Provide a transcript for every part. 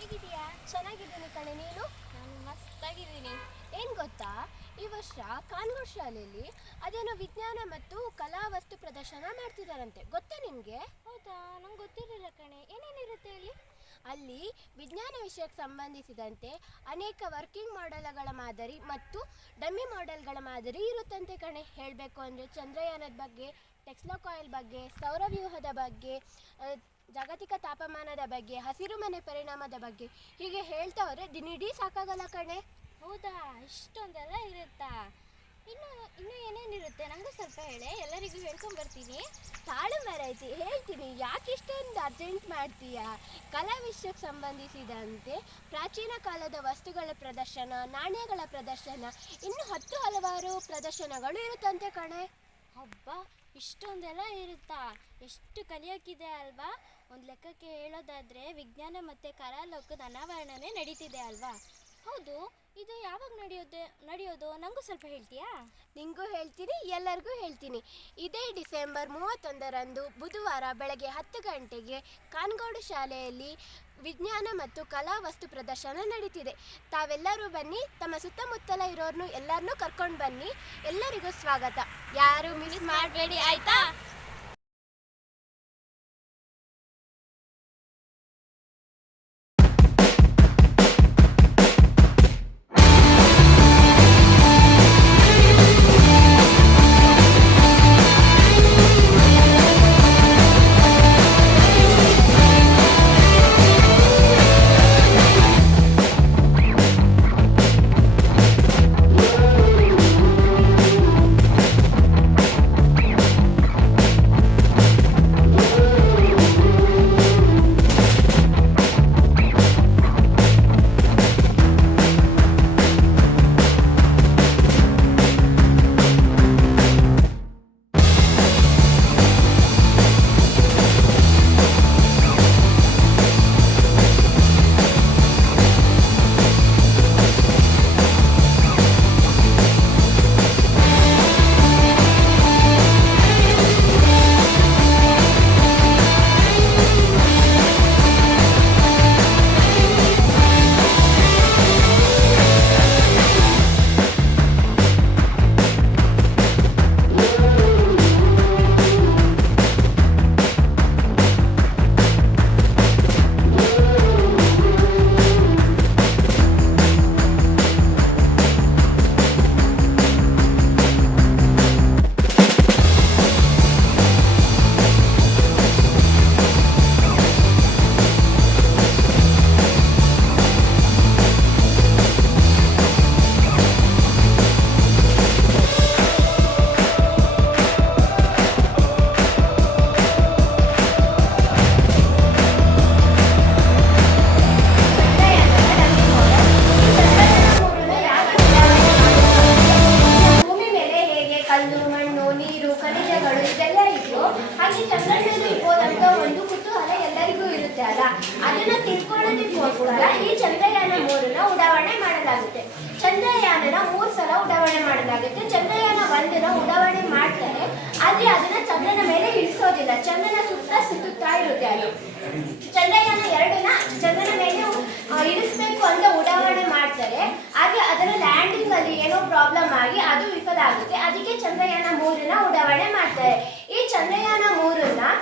ಹೇಗಿದೀಯಾ? ಚೆನ್ನಾಗಿದ್ದೀನಿ ಕಣೆ, ನೀನು? ನಾನು ಮಸ್ತಾಗಿದ್ದೀನಿ. ಏನು ಗೊತ್ತಾ, ಈ ವರ್ಷ ಕಾನ್ಗೋಡ್ ಶಾಲೆಯಲ್ಲಿ ಅದೇನೋ ವಿಜ್ಞಾನ ಮತ್ತು ಕಲಾ ವಸ್ತು ಪ್ರದರ್ಶನ ಮಾಡ್ತಿದ್ದಾರಂತೆ, ಗೊತ್ತಾ ನಿನಗೆ? ಹೌದಾ, ನಂಗೆ ಗೊತ್ತಿರಲಿಲ್ಲ ಕಣೆ. ಏನೇನಿರುತ್ತೆ ಅಲ್ಲಿ? ಅಲ್ಲಿ ವಿಜ್ಞಾನ ವಿಷಯಕ್ಕೆ ಸಂಬಂಧಿಸಿದಂತೆ ಅನೇಕ ವರ್ಕಿಂಗ್ ಮಾಡೆಲ್ಗಳ ಮಾದರಿ ಮತ್ತು ಡಮ್ಮಿ ಮಾಡೆಲ್ಗಳ ಮಾದರಿ ಇರುತ್ತಂತೆ ಕಣೆ. ಹೇಳಬೇಕು ಅಂದರೆ ಚಂದ್ರಯಾನದ ಬಗ್ಗೆ, ಟೆಸ್ಲಾ ಕಾಯಿಲ್ ಬಗ್ಗೆ, ಸೌರವ್ಯೂಹದ ಬಗ್ಗೆ, ಜಾಗತಿಕ ತಾಪಮಾನದ ಬಗ್ಗೆ, ಹಸಿರು ಮನೆ ಪರಿಣಾಮದ ಬಗ್ಗೆ, ಹೀಗೆ ಹೇಳ್ತಾ ಹೋದರೆ ದಿನವಿಡೀ ಸಾಕಾಗಲ್ಲ ಕಣೆ. ಹೌದಾ, ಇಷ್ಟೊಂದೆಲ್ಲ ಇರುತ್ತಾ? ಇನ್ನು ಇನ್ನು ಏನೇನಿರುತ್ತೆ ನನಗೂ ಸ್ವಲ್ಪ ಹೇಳೆ, ಎಲ್ಲರಿಗೂ ಹೇಳ್ಕೊಂಬರ್ತೀನಿ. ತಾಳು ಮರೈತಿ, ಹೇಳ್ತೀನಿ. ಯಾಕೆ ಇಷ್ಟೊಂದು ಅರ್ಜೆಂಟ್ ಮಾಡ್ತೀಯಾ? ಕಲಾ ವಿಷಯಕ್ಕೆ ಸಂಬಂಧಿಸಿದಂತೆ ಪ್ರಾಚೀನ ಕಾಲದ ವಸ್ತುಗಳ ಪ್ರದರ್ಶನ, ನಾಣ್ಯಗಳ ಪ್ರದರ್ಶನ, ಇನ್ನು ಹಲವಾರು ಪ್ರದರ್ಶನಗಳು ಇರುತ್ತಂತೆ ಕಣೆ. ಹಬ್ಬ, ಇಷ್ಟೊಂದೆಲ್ಲ ಇರುತ್ತಾ? ಎಷ್ಟು ಕಲಿಯೋಕ್ಕಿದೆ ಅಲ್ವಾ? ಒಂದು ಲೆಕ್ಕಕ್ಕೆ ಹೇಳೋದಾದರೆ ವಿಜ್ಞಾನ ಮತ್ತು ಕಲಾಲೋಕದ ಅನಾವರಣನೇ ನಡೀತಿದೆ ಅಲ್ವಾ? ಹೌದು, ಇದು ಯಾವಾಗ ನಡೆಯೋದು ನನಗೂ ಸ್ವಲ್ಪ ಹೇಳ್ತೀಯಾ? ನಿಂಗೂ ಹೇಳ್ತೀನಿ, ಎಲ್ಲರಿಗೂ ಹೇಳ್ತೀನಿ. ಇದೇ ಡಿಸೆಂಬರ್ 31ರಂದು ಬುಧವಾರ ಬೆಳಗ್ಗೆ 10 ಗಂಟೆಗೆ ಕಾನ್ಗೋಡು ಶಾಲೆಯಲ್ಲಿ ವಿಜ್ಞಾನ ಮತ್ತು ಕಲಾ ವಸ್ತು ಪ್ರದರ್ಶನ ನಡೀತಿದೆ. ತಾವೆಲ್ಲರೂ ಬನ್ನಿ, ತಮ್ಮ ಸುತ್ತಮುತ್ತಲ ಇರೋರ್ನು ಎಲ್ಲರನ್ನೂ ಕರ್ಕೊಂಡು ಬನ್ನಿ. ಎಲ್ಲರಿಗೂ ಸ್ವಾಗತ. ಯಾರು ಮಿಸ್ ಮಾಡಬೇಡಿ, ಆಯ್ತಾ? ಅದನ್ನ ತಿಳ್ಕೊಳ್ಳೋದಕ್ಕೋಸ್ಕರ ಈ ಚಂದ್ರಯಾನ 3ನ ಉಡಾವಣೆ ಮಾಡಲಾಗುತ್ತೆ. ಚಂದ್ರಯಾನನ 3 ಸಲ ಉಡಾವಣೆ ಮಾಡಲಾಗುತ್ತೆ. ಚಂದ್ರಯಾನ 1ನ ಉಡಾವಣೆ ಮಾಡ್ತಾರೆ, ಆದ್ರೆ ಅದನ್ನ ಚಂದ್ರನ ಮೇಲೆ ಇಳಿಸೋದಿಲ್ಲ, ಚಂದ್ರನ ಸುತ್ತಾ ಇರುತ್ತೆ. ಅದು ಚಂದ್ರಯಾನ 2ನ ಚಂದ್ರನ ಮೇಲೆ ಇಳಿಸ್ಬೇಕು ಅಂತ ಉಡಾವಣೆ ಮಾಡ್ತಾರೆ, ಆದ್ರೆ ಅದರ ಲ್ಯಾಂಡಿಂಗ್ ಅಲ್ಲಿ ಏನೋ ಪ್ರಾಬ್ಲಮ್ ಆಗಿ ಅದು ವಿಫಲ ಆಗುತ್ತೆ. ಅದಕ್ಕೆ ಚಂದ್ರಯಾನ 3ನ ಉಡಾವಣೆ ಮಾಡ್ತಾರೆ. ಈ ಚಂದ್ರಯಾನ 3ನ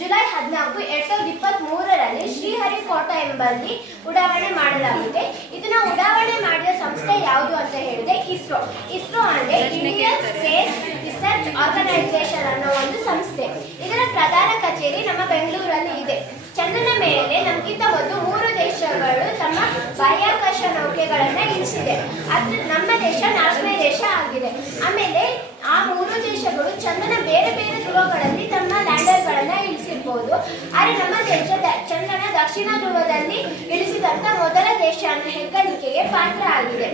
ಜುಲೈ 14, 2023ರಲ್ಲಿ ಶ್ರೀಹರಿಕೋಟ ಎಂಬಲ್ಲಿ ಉಡಾವಣೆ ಮಾಡಲಾಗುತ್ತೆ. ಇದನ್ನ ಉಡಾವಣೆ ಮಾಡಿದ ಸಂಸ್ಥೆ ಯಾವುದು ಅಂತ ಹೇಳಿದ್ರೆ ಇಸ್ರೋ. ಇಸ್ರೋ ಅಂದ್ರೆ ಇಂಡಿಯನ್ ಸ್ಪೇಸ್ ರಿಸರ್ಚ್ ಆರ್ಗನೈಸೇಷನ್ ಅನ್ನೋ ಒಂದು ಸಂಸ್ಥೆ. ಇದರ ಪ್ರಧಾನ ಕಚೇರಿ ನಮ್ಮ ಬೆಂಗಳೂರಲ್ಲಿ ಇದೆ. ಚಂದ್ರನ ಮೇಲೆ ನಮಗಿಂತ ಮೊದಲು 3 ದೇಶಗಳು ತಮ್ಮ ಬಾಹ್ಯಾಕಾಶ ನೌಕೆಗಳನ್ನ ಇಳಿಸಿದೆ. ಅದು ನಮ್ಮ ದೇಶ 4ನೇ ದೇಶ ಆಗಿದೆ. ಆಮೇಲೆ ಆ 3 ದೇಶಗಳು ಚಂದ್ರನ ಬೇರೆ ಬೇರೆ ಧ್ರುವಗಳಲ್ಲಿ ತಮ್ಮ ಲ್ಯಾಂಡರ್ಗಳನ್ನ ಇಳಿಸಿರ್ಬೋದು, ಆದರೆ ನಮ್ಮ ದೇಶ ಚಂದ್ರನ ದಕ್ಷಿಣ ಧ್ರುವದಲ್ಲಿ ಇಳಿಸಿದಂತ ಮೊದಲ ದೇಶ ಅನ್ನೋ ಹೆಗ್ಗಳಿಕೆಗೆ ಪಾತ್ರ ಆಗಿದೆ.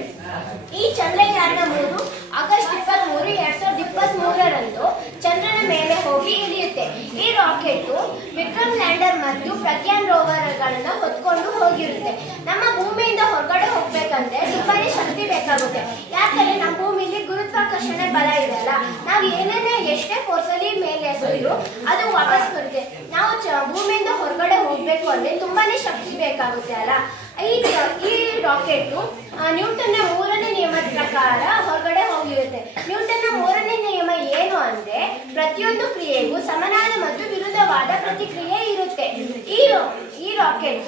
ಈ ಚಂದ್ರಯಾನ 3 ಆಗಸ್ಟ್ 23, 2023ರಂದು ಚಂದ್ರನ ಮೇಲೆ ಹೋಗಿ ಇಳಿಯುತ್ತೆ. ಈ ರಾಕೆಟ್ ವಿಕ್ರಮ್ ಲ್ಯಾಂಡರ್ ಮತ್ತು ಪ್ರಜ್ಞಾನ್ ರೋವರ್ಗಳನ್ನ ಹೊತ್ಕೊಂಡು ಹೋಗಿರುತ್ತೆ. ನಮ್ಮ ಭೂಮಿಯಿಂದ ಹೊರಗಡೆ ಹೋಗ್ಬೇಕಂದ್ರೆ ತುಂಬಾನೇ ಶಕ್ತಿ ಬೇಕಾಗುತ್ತೆ. ಯಾಕಂದ್ರೆ ನಮ್ಮ ಭೂಮಿಲಿ ಗುರುತ್ವಾಕರ್ಷಣೆ ಬಲ ಇದೆಲ್ಲ, ನಾವು ಏನೇನೇ ಎಷ್ಟೇ ಫೋರ್ಸಲ್ಲಿ ಮೇಲೆ ಎಸೆದ್ರು ಅದು ವಾಪಸ್ ಬರುತ್ತೆ. ನಾವು ಭೂಮಿಯಿಂದ ಹೊರಗಡೆ ಹೋಗ್ಬೇಕು ಅಂದ್ರೆ ತುಂಬಾನೇ ಶಕ್ತಿ ಬೇಕಾಗುತ್ತೆ ಅಲ್ಲ. ಈ ರಾಕೆಟ್ ನ್ಯೂಟನ್ನ ಮೂರನೇ ನಿಯಮದ ಪ್ರಕಾರ ಹೊರಗಡೆ ಹೋಗಿರುತ್ತೆ. ನ್ಯೂಟನ್ನ ಮೂರನೇ ನಿಯಮ ಏನು ಅಂದ್ರೆ ಪ್ರತಿಯೊಂದು ಕ್ರಿಯೆಗೂ ಸಮನಾದ ಮತ್ತು ವಿರುದ್ಧವಾದ ಪ್ರತಿಕ್ರಿಯೆ ಇರುತ್ತೆ. ಈ rocket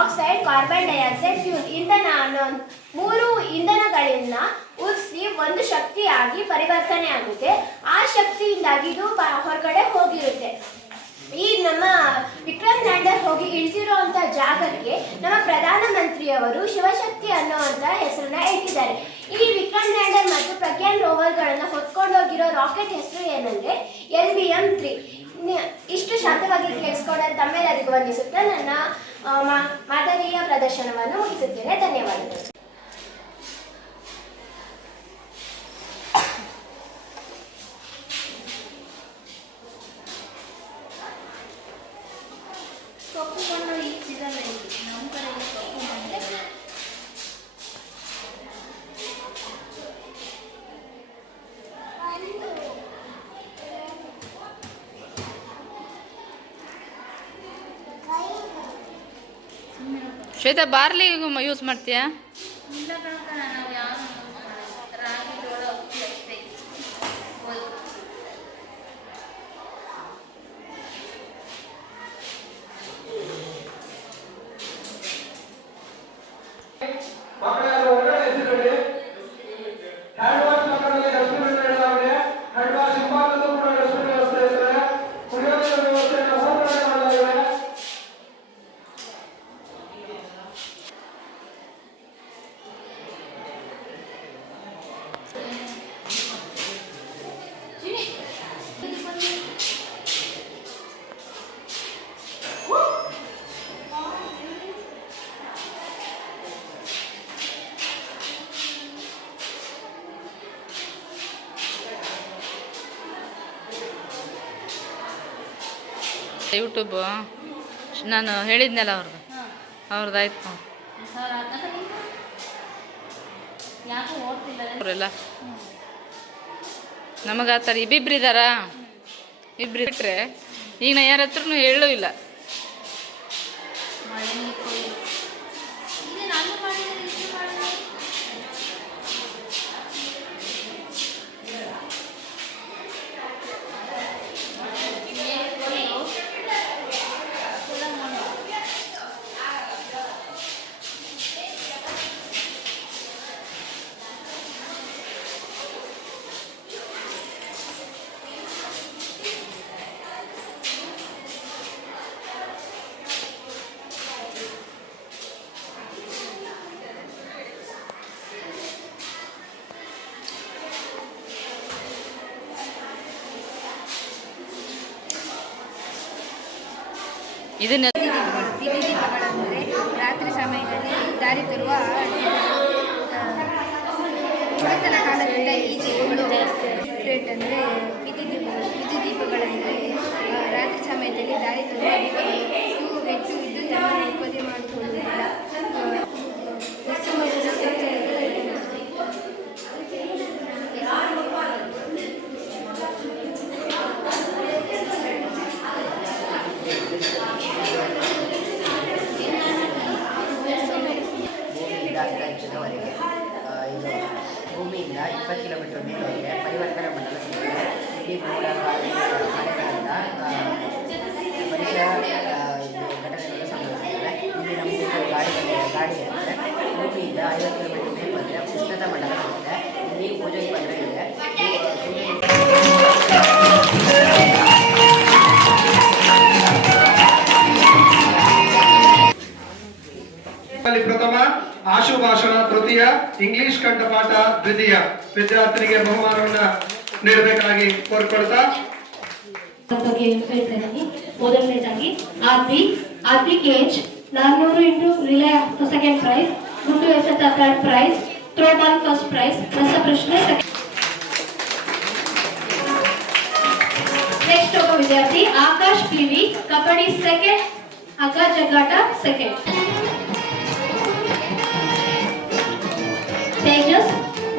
oxide, carbon dioxide, fuel ಇಂಧನ ಅನ್ನೋ 3 ಇಂಧನಗಳನ್ನ ಉರಿಸಿ ಒಂದು ಶಕ್ತಿಯಾಗಿ ಪರಿವರ್ತನೆ ಆಗುತ್ತೆ. ಆ ಶಕ್ತಿಯಿಂದಾಗಿ ಇದು ಹೊರಗಡೆ ಹೋಗಿರುತ್ತೆ. ಈ ನಮ್ಮ ವಿಕ್ರಮ್ ಲ್ಯಾಂಡರ್ ಹೋಗಿ ಇಳಿಸಿರುವಂತ ಜಾಗಕ್ಕೆ ನಮ್ಮ ಪ್ರಧಾನಮಂತ್ರಿಯವರು ಶಿವಶಕ್ತಿ ಅನ್ನುವಂತ ಹೆಸರನ್ನ ಇಟ್ಟಿದ್ದಾರೆ. ಈ ವಿಕ್ರಮ್ ಲ್ಯಾಂಡರ್ ಮತ್ತು ಪ್ರಜ್ಞಾನ್ ರೋವರ್ಗಳನ್ನ ಹೊತ್ಕೊಂಡೋಗಿರೋ ರಾಕೆಟ್ ಹೆಸರು ಏನಂದ್ರೆ LVM-3. ಇಷ್ಟು ಶಾಂತವಾಗಿ ಕೇಳಿಸ್ಕೊಂಡ್ರೆ ತಮ್ಮೆಲ್ಲರಿಗೂ ವಂದಿಸುತ್ತಾ ನನ್ನ ಮಾದರಿಯ ಪ್ರದರ್ಶನವನ್ನು ಮುಗಿಸುತ್ತೇನೆ. ಧನ್ಯವಾದಗಳು. ಕಪ್ಪು ಮಣ್ಣು ಈ ಸಿಗಲ್ಲ, ನಮ್ಮ ಕಡೆ ಕಪ್ಪು ಮಣ್ಣು. ಶ್ವೇತಾ, ಬಾರ್ಲಿ ಯೂಸ್ ಮಾಡ್ತೀಯಾ? ಇಲ್ಲ ಕಣಕ, ನಾವು ಯಾವ ರಾಗಿ ಜೋಳ ಅಕ್ಕಿ ಅಷ್ಟೇ. ಮಕ್ಕಳೆಲ್ಲ ಹೊರಗಡೆ ಎಸಿದ್ರೆ ಹ್ಯಾಂಡ್ ವಾಶ್ ಮಕ್ಕಳಲ್ಲಿ ಡಸ್ಟ್ಬಿನ್ ಇಡಲಾಗಿದೆ. ಹ್ಯಾಂಡ್ ವಾಶ್ ಹಿಂಭಾಗದಲ್ಲೂ ಕೂಡ ಡಸ್ಟ್ಬಿನ್ ವ್ಯವಸ್ಥೆ ಇರ್ತದೆ. ಕುಡಿಯೋ ನೀರಿನ ವ್ಯವಸ್ಥೆಯನ್ನು ಹೊರಗಡೆ ಮಾಡಲಾಗಿದೆ. ಯೂಟ್ಯೂಬು ನಾನು ಹೇಳಿದ್ನಲ್ಲ ಅವ್ರದ್ದಾಯ್ತು. ಯಾಕೋ ಓದ್ತಿಲ್ಲ ಅವರೆಲ್ಲ ನಮಗೆ ಆ ಥರ ಇಬ್ಬಿಬ್ರು ಇದ್ದಾರಾ? ಇಬ್ರು ಬಿಟ್ಟರೆ ಈಗ ನಾ ಯಾರ ಹತ್ರನೂ ಹೇಳೂ ಇಲ್ಲ. ಮಳೆ ನೀರು ನಾನು ಮಾಡಿದ್ರೆ ಇಷ್ಟು ಮಾಡಿದ್ರೆ ಇದನ್ನ ಬೀದಿ ದೀಪಗಳೆಂದರೆ ರಾತ್ರಿ ಸಮಯದಲ್ಲಿ ದಾರಿ ತರುವ ಪುರಾತನ ಕಾಲದಿಂದ ಈ ದೀಪಗಳು ರೇಟ್ ಅಂದರೆ ಬೀದಿ ದೀಪಗಳೆಂದರೆ ರಾತ್ರಿ ಸಮಯದಲ್ಲಿ ದಾರಿ ತರುವ ದೀಪಗಳು. ಇವು ಹೆಚ್ಚು ವಿದ್ಯುತ್ತನ್ನು ಉತ್ಪತ್ತಿ ಮಾಡಿಕೊಳ್ಳುವುದಿಲ್ಲ. ಅಂತರಿಕ್ಷದವರೆಗೆ ಇದು ಭೂಮಿಯಿಂದ 20 ಕಿಲೋಮೀಟರ್ ಮೇಲೆಗೆ ಪರಿವರ್ತನಾ ಮಂಡಲ ಸಿಗುತ್ತದೆ. ಇಲ್ಲಿ ಮೋಡ ಗಾಳಿ ಮಳೆಗಳಿಂದ ಪರಿಸರ ಘಟನೆಗಳು ಸಂಭವಿಸುತ್ತವೆ. ಇಲ್ಲಿ ನಮಗೆ ಗಾಳಿ ಇರುತ್ತೆ. ಭೂಮಿಯಿಂದ 50 ಕಿಲೋಮೀಟರ್ ಮೇಲೆ ಬಂದರೆ ಉಷ್ಣತಾ ಮಂಡಲ ಸಿಗುತ್ತೆ. ಇಲ್ಲಿ ಓಜೋನ್ ಪದರ ಇದೆ. ಪ್ರಥಮ ಆಶುಭಾಷಣ ತೃತೀಯ, ಇಂಗ್ಲಿಷ್ ಕಂಠಪಾಠ ದ್ವಿತೀಯ ವಿದ್ಯಾರ್ಥಿನಿಗೆ ಬಹುಮಾನವನ್ನ ನೀಡಬೇಕಾಗಿ ಕೋರಿಕೊಳ್ತಾ ಬಗ್ಗೆ ಹೇಳ್ತೇನೆ. ಮೊದಲನೇದಾಗಿ ಆರ್ಪಿ ಕೇಜ್ 400 ಇಂಟು ರಿಲೇ ಸೆಕೆಂಡ್ ಪ್ರೈಸ್, ಗುಂಡು ಎಸೆತ third prize, throw ball first prize, ರಸಪ್ರಶ್ನೆ ಸೆಕೆಂಡ್. ನೆಕ್ಸ್ಟ್ ಒಬ್ಬ ವಿದ್ಯಾರ್ಥಿ ಆಕಾಶ್ ಪಿವಿ, ಕಬಡ್ಡಿ ಸೆಕೆಂಡ್, ಹಗ್ಗ ಜಗ್ಗಾಟ second. Tejas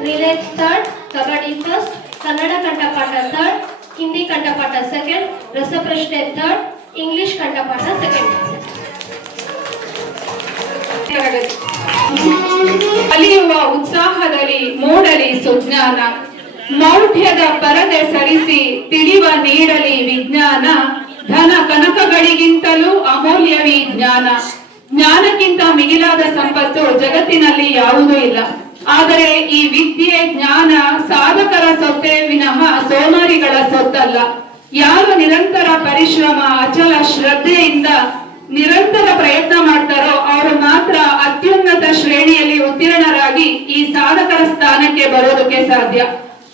relay third, kabaddi first, Kannada ಕಂಠಪಾಠ ಥರ್ಡ್, ಹಿಂದಿ ಕಂಠಪಾಠ ಸೆಕೆಂಡ್, ರಸಪ್ರಶ್ನೆ ಥರ್ಡ್, ಇಂಗ್ಲಿಷ್ ಕಂಠಪಾಠ ಸೆಕೆಂಡ್. ಕಲಿಯುವ ಉತ್ಸಾಹದಲ್ಲಿ ಮೂಡಲಿ ಸುಜ್ಞಾನ, ಮೌಢ್ಯದ ಪರದೆ ಸರಿಸಿ ತಿಳಿವ ನೀಡಲಿ ವಿಜ್ಞಾನ, ಧನ ಕನಕಗಳಿಗಿಂತಲೂ ಅಮೂಲ್ಯವೀ ಜ್ಞಾನ. ಜ್ಞಾನಕ್ಕಿಂತ ಮಿಗಿಲಾದ ಸಂಪತ್ತು ಜಗತ್ತಿನಲ್ಲಿ ಯಾವುದೂ ಇಲ್ಲ. ಆದರೆ ಈ ವಿದ್ಯೆ ಜ್ಞಾನ ಸಾಧಕರ ಸೊತ್ತೇ ವಿನಃ ಸೋಮಾರಿಗಳ ಸೊತ್ತಲ್ಲ. ಯಾರು ನಿರಂತರ ಪರಿಶ್ರಮ ಅಚಲ ಶ್ರದ್ಧೆಯಿಂದ ನಿರಂತರ ಪ್ರಯತ್ನ ಮಾಡ್ತಾರೋ ಅವರು ಮಾತ್ರ ಅತ್ಯುನ್ನತ ಶ್ರೇಣಿಯಲ್ಲಿ ಉತ್ತೀರ್ಣರಾಗಿ ಈ ಸಾಧಕರ ಸ್ಥಾನಕ್ಕೆ ಬರೋದಕ್ಕೆ ಸಾಧ್ಯ.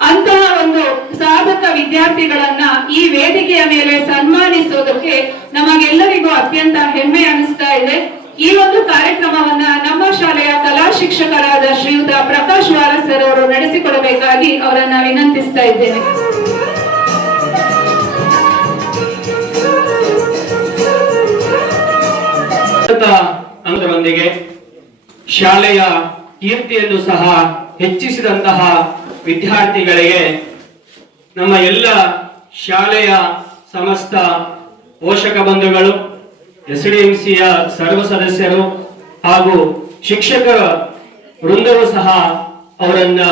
ಅಂತಹ ಒಂದು ಸಾಧಕ ವಿದ್ಯಾರ್ಥಿಗಳನ್ನ ಈ ವೇದಿಕೆಯ ಮೇಲೆ ಸನ್ಮಾನಿಸೋದಕ್ಕೆ ನಮಗೆಲ್ಲರಿಗೂ ಅತ್ಯಂತ ಹೆಮ್ಮೆ ಅನಿಸ್ತಾ ಇದೆ. ಈ ಒಂದು ಕಾರ್ಯಕ್ರಮವನ್ನ ನಮ್ಮ ಶಾಲೆಯ ಕಲಾ ಶಿಕ್ಷಕರಾದ ಶ್ರೀಯುತ ಪ್ರಕಾಶ್ ವಾರ ಸರ್ ಅವರು ನಡೆಸಿಕೊಡಬೇಕಾಗಿ ಅವರನ್ನ ವಿನಂತಿಸ್ತಾ ಇದ್ದೇನೆ. ಅಂಗದೊಂದಿಗೆ ಶಾಲೆಯ ಕೀರ್ತಿಯನ್ನು ಸಹ ಹೆಚ್ಚಿಸಿದಂತಹ ವಿದ್ಯಾರ್ಥಿಗಳಿಗೆ ನಮ್ಮ ಎಲ್ಲ ಶಾಲೆಯ ಸಮಸ್ತ ಪೋಷಕ ಬಂಧುಗಳು, SDMCಯ ಸರ್ವ ಸದಸ್ಯರು ಹಾಗೂ ಶಿಕ್ಷಕರ ವೃಂದವೂ ಸಹ ಅವರನ್ನ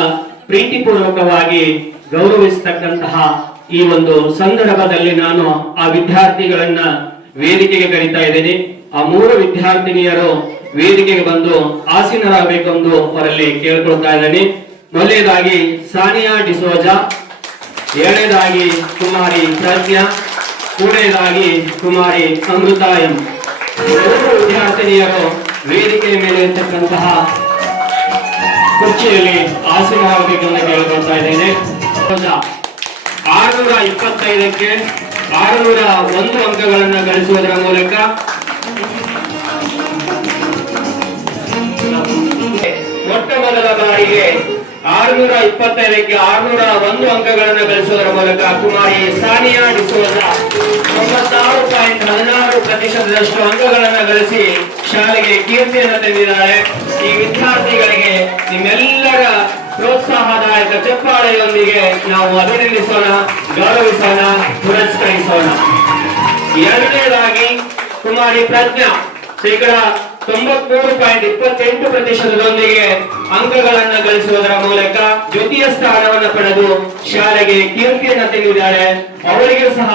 ಪ್ರೀತಿಪೂರ್ವಕವಾಗಿ ಗೌರವಿಸತಕ್ಕಂತಹ ಈ ಒಂದು ಸಂದರ್ಭದಲ್ಲಿ ನಾನು ಆ ವಿದ್ಯಾರ್ಥಿಗಳನ್ನ ವೇದಿಕೆಗೆ ಕರೀತಾ ಇದ್ದೀನಿ. ಆ 3 ವಿದ್ಯಾರ್ಥಿನಿಯರು ವೇದಿಕೆಗೆ ಬಂದು ಆಸೀನರಾಗಬೇಕೆಂದು ಅವರಲ್ಲಿ ಕೇಳ್ಕೊಳ್ತಾ ಇದ್ದೀನಿ. ಮೊದಲನೇದಾಗಿ ಸಾನಿಯಾ ಡಿಸೋಜಾ, ಎರಡನೇದಾಗಿ ಕುಮಾರಿ ಪ್ರಜ್ಞಾ, ಮೂರನೇದಾಗಿ ಕುಮಾರಿ ಅಮೃತಾ ಎಂ. 3 ವಿದ್ಯಾರ್ಥಿನಿಯರು ವೇದಿಕೆಯ ಮೇಲೆ ಇರ್ತಕ್ಕಂತಹ ಕುರ್ಚಿಯಲ್ಲಿ ಆಸೀನರಾಗಬೇಕೆಂದು ಕೇಳ್ಕೊಳ್ತಾ ಇದ್ದೇನೆ. 625ಕ್ಕೆ 601 ಅಂಕಗಳನ್ನು ಗಳಿಸುವುದರ ಮೂಲಕ ಮೊಟ್ಟ ಮೊದಲ ಬಾರಿಗೆ 625ಕ್ಕೆ 601 ಅಂಕಗಳನ್ನು ಗಳಿಸುವುದರ ಮೂಲಕ ಕುಮಾರಿ ಸಾನಿಯಾ ಡಿಸೋಜಾ 96.16% ಅಂಕಗಳನ್ನು ಗಳಿಸಿ ಶಾಲೆಗೆ ಕೀರ್ತಿಯನ್ನು ತಂದಿದ್ದಾರೆ. ಈ ವಿದ್ಯಾರ್ಥಿಗಳಿಗೆ ನಿಮ್ಮೆಲ್ಲರ ಪ್ರೋತ್ಸಾಹದಾಯಕ ಚಪ್ಪಾಳೆಯೊಂದಿಗೆ ನಾವು ಅಭಿನಂದಿಸೋಣ, ಗೌರವಿಸೋಣ, ಪುರಸ್ಕರಿಸೋಣ. ಎರಡನೇದಾಗಿ ಕುಮಾರಿ ಪ್ರಜ್ಞಾ ಶೇಕಡ 93.28% ಅಂಕಗಳನ್ನು ಗಳಿಸುವುದರ ಮೂಲಕ ದ್ವಿತೀಯ ಸ್ಥಾನವನ್ನು ಪಡೆದು ಶಾಲೆಗೆ ಕೀರ್ತಿಯನ್ನು ತಂದಿದ್ದಾರೆ. ಅವರಿಗೂ ಸಹ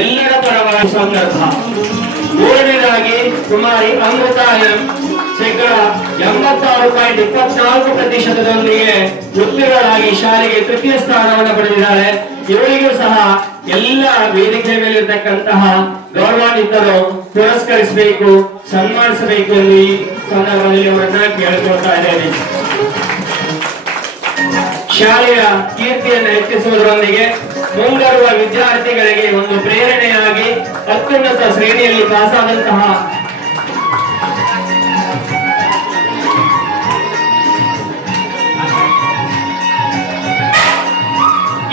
ಎಲ್ಲರ ಪರವಾಗಿ ಸಂದರ್ಭ. ಮೂರನೇದಾಗಿ ಕುಮಾರಿ ಅಮೃತಾ ಎಂ ಶೇಕಡ 86.24% ಉತ್ತೀರ್ಣರಾಗಿ ಶಾಲೆಗೆ ತೃತೀಯ ಸ್ಥಾನವನ್ನು ಪಡೆದಿದ್ದಾರೆ. ಇವರಿಗೂ ಸಹ ಎಲ್ಲ ವೇದಿಕೆ ಮೇಲಿರ್ತಕ್ಕಂತಹ ಗೌರವಾನ್ವಿತರು ಪುರಸ್ಕರಿಸಬೇಕು, ಸನ್ಮಾನಿಸಬೇಕು ಎಂದು ಈ ಸಂದರ್ಭದಲ್ಲಿ ಅವರನ್ನ ಕೇಳಿಕೊಳ್ತಾ ಇದ್ದೇನೆ. ಶಾಲೆಯ ಕೀರ್ತಿಯನ್ನು ಹೆಚ್ಚಿಸುವುದರೊಂದಿಗೆ ಮುಂಬರುವ ವಿದ್ಯಾರ್ಥಿಗಳಿಗೆ ಒಂದು ಪ್ರೇರಣೆಯಾಗಿ ಅತ್ಯುನ್ನತ ಶ್ರೇಣಿಯಲ್ಲಿ ಪಾಸಾದಂತಹ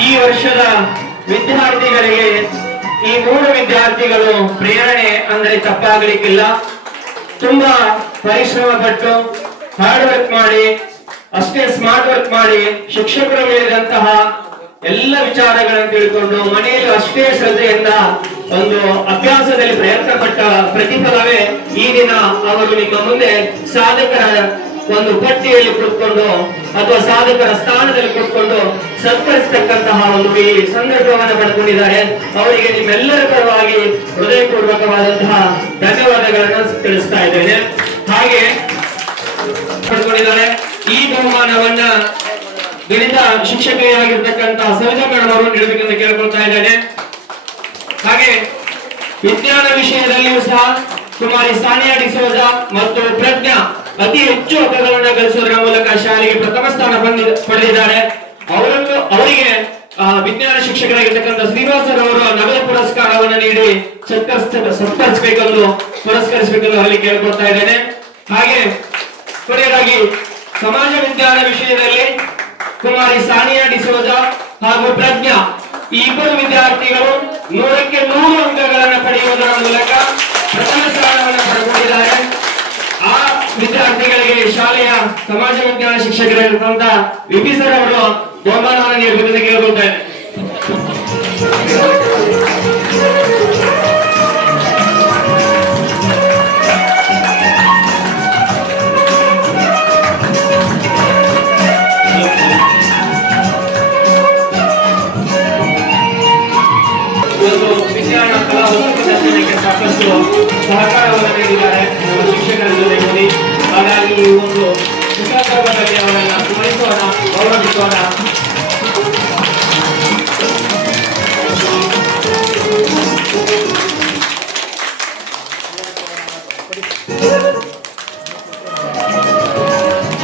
ಈ ವರ್ಷದ ವಿದ್ಯಾರ್ಥಿಗಳಿಗೆ ಈ 3 ವಿದ್ಯಾರ್ಥಿಗಳು ಪ್ರೇರಣೆ ಅಂದ್ರೆ ತಪ್ಪಾಗಲಿಕ್ಕಿಲ್ಲ. ತುಂಬಾ ಪರಿಶ್ರಮ ಪಟ್ಟು ಹಾರ್ಡ್ ವರ್ಕ್ ಮಾಡಿ, ಅಷ್ಟೇ ಸ್ಮಾರ್ಟ್ ವರ್ಕ್ ಮಾಡಿ, ಶಿಕ್ಷಕರು ಹೇಳಿದಂತಹ ಎಲ್ಲ ವಿಚಾರಗಳನ್ನು ತಿಳ್ಕೊಂಡು ಮನೆಯಲ್ಲಿ ಅಷ್ಟೇ ಶ್ರದ್ಧೆಯಿಂದ ಒಂದು ಅಭ್ಯಾಸದಲ್ಲಿ ಪ್ರಯತ್ನ ಪಟ್ಟ ಪ್ರತಿಫಲವೇ ಈ ದಿನ ಅವರು ನಿಮ್ಮ ಮುಂದೆ ಸಾಧಕರ ಒಂದು ಪಟ್ಟಿಯಲ್ಲಿ ಕೂತ್ಕೊಂಡು ಅಥವಾ ಸಾಧಕರ ಸ್ಥಾನದಲ್ಲಿ ಕೂತ್ಕೊಂಡು ಸತ್ಕರಿಸತಕ್ಕಂತಹ ಒಂದು ಈ ಸಂದರ್ಭವನ್ನು ಪಡ್ಕೊಂಡಿದ್ದಾರೆ. ಅವರಿಗೆ ನಿಮ್ಮೆಲ್ಲರ ಪರವಾಗಿ ಹೃದಯಪೂರ್ವಕವಾದಂತಹ ಧನ್ಯವಾದಗಳನ್ನು ತಿಳಿಸ್ತಾ ಇದ್ದೇನೆ. ಹಾಗೆ ಪಡ್ಕೊಂಡಿದ್ದಾರೆ. ಈ ಬಹುಮಾನವನ್ನ ಗಣಿತ ಶಿಕ್ಷಕಿಯಾಗಿರ್ತಕ್ಕಂತಹ ಸವಿತಾ ಮೇಡಮ್ ಅವರು ನೀಡಬೇಕೆಂದು ಕೇಳ್ಕೊಳ್ತಾ ಇದ್ದೇನೆ. ಹಾಗೆ ವಿಜ್ಞಾನ ವಿಷಯದಲ್ಲಿಯೂ ಸಹ ಕುಮಾರಿ ಸಾನಿಯಾ ಡಿಸೋಜಾ ಮತ್ತು ಪ್ರಜ್ಞಾ ಅತಿ ಹೆಚ್ಚು ಅಂಕಗಳನ್ನು ಗಳಿಸುವುದರ ಮೂಲಕ ಶಾಲೆಗೆ ಪ್ರಥಮ ಸ್ಥಾನ ಪಡೆದಿದ್ದಾರೆ. ಅವರಿಗೆ ವಿಜ್ಞಾನ ಶಿಕ್ಷಕರಾಗಿರ್ತಕ್ಕಂಥ ಶ್ರೀನಿವಾಸರ್ ಅವರು ನಗದು ಪುರಸ್ಕಾರವನ್ನು ನೀಡಿ ಸತ್ಕರಿಸಬೇಕೆಂದು ಪುರಸ್ಕರಿಸಬೇಕೆಂದು ಅವರಲ್ಲಿ ಕೇಳ್ಕೊಳ್ತಾ ಇದ್ದೇನೆ. ಹಾಗೆ ಕೊನೆಯದಾಗಿ ಸಮಾಜ ವಿಜ್ಞಾನ ವಿಷಯದಲ್ಲಿ ಕುಮಾರಿ ಸಾನಿಯಾ ಡಿಸೋಜಾ ಹಾಗೂ ಪ್ರಜ್ಞಾ ಈ 2 ವಿದ್ಯಾರ್ಥಿಗಳು 100ಕ್ಕೆ 100 ಅಂಕಗಳನ್ನು ಪಡೆಯುವುದರ ಮೂಲಕ ಪ್ರಥಮ ಸ್ಥಾನವನ್ನು ಪಡೆದುಕೊಂಡಿದ್ದಾರೆ. ಆ ವಿದ್ಯಾರ್ಥಿಗಳಿಗೆ ಶಾಲೆಯ ಸಮಾಜ ವಿಜ್ಞಾನ ಶಿಕ್ಷಕರಾಗಿರುವಂತಹ ವಿಪಿ ಸರ್ ಅವರು ಬಹುಮಾನವನ್ನು ನೀಡಬೇಕೆಂದು ಕೇಳಿಕೊಳ್ತಾರೆ. ಒಂದು ಸಹಕಾರವನ್ನು ನೀಡಿದ್ದಾರೆ ನಮ್ಮ ಶಿಕ್ಷಕರ ಜೊತೆಗೂಡಿ. ಹಾಗಾಗಿ ಈ ಒಂದು ಸಂದರ್ಭದಲ್ಲಿ ಅವರನ್ನ ಸ್ಮರಿಸೋಣ, ಗೌರವಿಸೋಣ.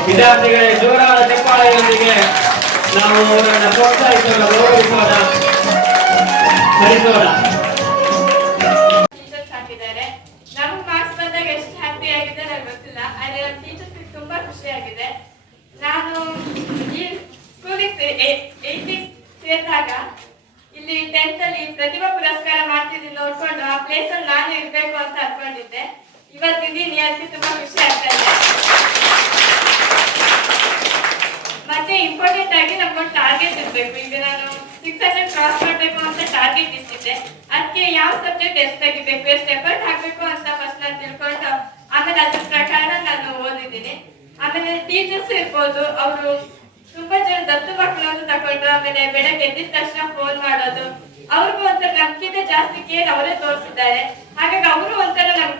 ವಿದ್ಯಾರ್ಥಿಗಳೇ, ಜೋರಾದ ಚಪ್ಪಾಳೆಯೊಂದಿಗೆ ನಾವು ಅವರನ್ನು ಪ್ರೋತ್ಸಾಹಿಸೋಣ, ಗೌರವಿಸೋಣ, ಸ್ಮರಿಸೋಣ. ಟೀಚರ್ಸ್ ಹಾಕಿದ್ದಾರೆ. ನಮ್ಗೆ ಮಾರ್ಕ್ಸ್ ಬಂದಾಗ ಎಷ್ಟು ಹ್ಯಾಪಿ ಆಗಿದೆ ನನಗೆ ಗೊತ್ತಿಲ್ಲ, ಆದರೆ ನಮ್ಮ ಟೀಚರ್ಸ್ ತುಂಬಾ ಖುಷಿ ಆಗಿದೆ. ನಾನು ಈ ಸ್ಕೂಲಿಗೆ 8th ಸೇರಿದಾಗ ಇಲ್ಲಿ 10th ಅಲ್ಲಿ ಪ್ರತಿಭಾ ಪುರಸ್ಕಾರ ಮಾಡ್ತಿದ್ದೀನಿ ನೋಡ್ಕೊಂಡು ಆ ಪ್ಲೇಸ್ ಅಲ್ಲಿ ನಾನು ಇರ್ಬೇಕು ಅಂತ ಅನ್ಕೊಂಡಿದ್ದೆ. ಇವತ್ತಿದ್ದೀನಿ, ಅದಕ್ಕೆ ತುಂಬಾ ಖುಷಿ ಆಗ್ತಾ ಇದೆ. ಮತ್ತೆ ಇಂಪಾರ್ಟೆಂಟ್ ಆಗಿ ನಮ್ಗೊಂದು ಟಾರ್ಗೆಟ್ ಇರ್ಬೇಕು. ಈಗ ನಾನು 600 ಕ್ರಾಸ್ ಮಾಡ್ಬೇಕು ಅಂತ ಟಾರ್ಗೆಟ್ ಇಟ್ಟಿದ್ದೆ. ಅದಕ್ಕೆ ಯಾವ ಸಬ್ಜೆಕ್ಟ್ ಎಷ್ಟು ತೆಗಿಬೇಕು, ಎಷ್ಟು ಎಫರ್ಟ್ ಹಾಕ್ಬೇಕು ಅಂತ ಫಸ್ಟ್ ನಾನು ತಿಳ್ಕೊಂಡು ಆಮೇಲೆ ಅದ್ರ ಪ್ರಕಾರ ನಾನು ಓದಿದ್ದೀನಿ. ಆಮೇಲೆ ಟೀಚರ್ಸ್ ಇರ್ಬೋದು, ಅವರು ತುಂಬಾ ಜನ ದತ್ತು ಮಕ್ಕಳನ್ನು ತಗೊಂಡು ಆಮೇಲೆ ಬೆಳಗ್ಗೆ ಎದ್ದಿದ ತಕ್ಷಣ ಫೋನ್ ಮಾಡೋದು, ಅವ್ರಿಗೂ ಒಂಥರ ನಮ್ಗಿಂತ ಜಾಸ್ತಿ ಕೇರ್ ಅವರೇ ತೋರಿಸಿದ್ದಾರೆ. ಹಾಗಾಗಿ ಅವರು ಒಂಥರ ನಮ್ಗೆ